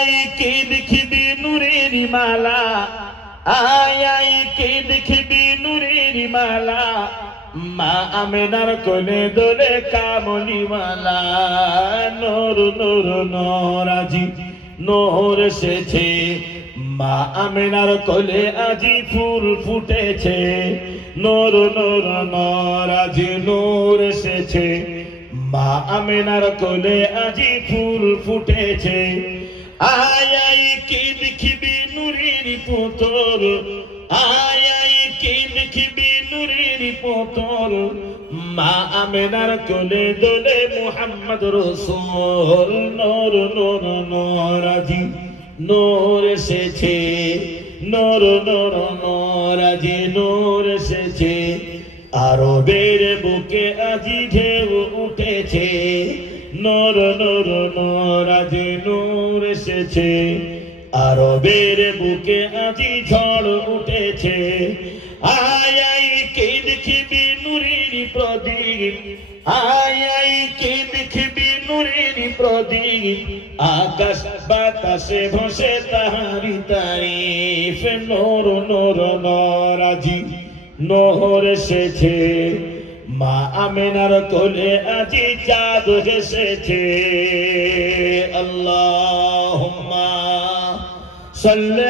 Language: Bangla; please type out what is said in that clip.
আয় কে দেখবি নূরের মালা, আয় কে দেখবি নূরের মালা, মা আমেনার কোলে দোলে কামলি মালা। নূর নূর নূর আজি নূর এসেছে, মা আমেনার কোলে আজি ফুল ফুটেছে। নূর নূর নূর আজি নূর এসেছে, মা আমেনার কোলে আজি ফুল ফুটেছে। আয় আয় কে দেখবি নূরের পুতুল, আয় আয় কে দেখবি নূরের পুতুল, মা আমেনার কোলে দোলে মুহাম্মদ রাসূল। নূর নূর নূর আজি নূর এসেছে, নূর নূর নূর আজি নূর এসেছে। আরবের বুকে আজি ঢেউ উঠেছে, নূর নূর নূর আজি নূর এসেছে। আরবের বুকে আজি ঝড় উঠেছে। আয় আয় কে দেখবি নূরের প্রদীপ, আয় আয় কে দেখবি নূরের প্রদীপ, আকাশ বাতাসে ভাসে তাহারি তারিফ। নূর নূর নূর আজি নূর এসেছে, মা আমেনার কোলে আজি চাঁদ এসেছে। আল্লাহুম্মা সাল্লি